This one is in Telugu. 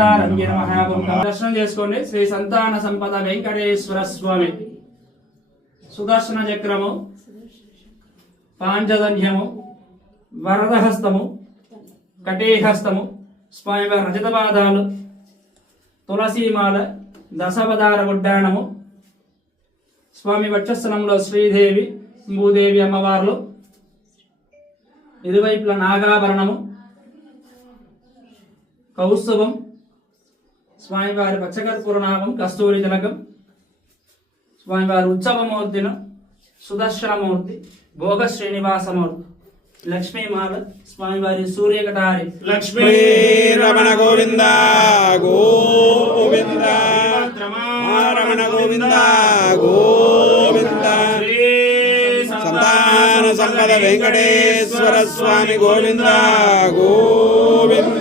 గోదారంగే నమః. దర్శనం చేసుకోండి. శ్రీ సంతాన సంపద వెంకటేశ్వర స్వామి సుదర్శన చక్రము, పాంచజన్యము, వరదహస్తము, కటీహస్తము, స్వామివారి రజత పాదాలు, తులసీమాల, దశవదార ఉడ్డాణము, స్వామి వక్షస్థలంలో శ్రీదేవి భూదేవి అమ్మవార్లు, ఇరువైపుల నాగాభరణము, కౌస్తుభం, స్వామివారి పచ్చకర్పూరనామం, కస్తూరి తిలకం, స్వామివారి ఉత్సవమూర్తిను సుదర్శనమూర్తి, భోగ శ్రీనివాసమూర్తి, లక్ష్మీమాల, స్వామివారి సూర్యకటారి. లక్ష్మీ రమణ గోవింద గోవింద, రమణ గోవింద గోవింద. సంతాన సంపద వెంకటేశ్వర స్వామి గోవింద గోవింద.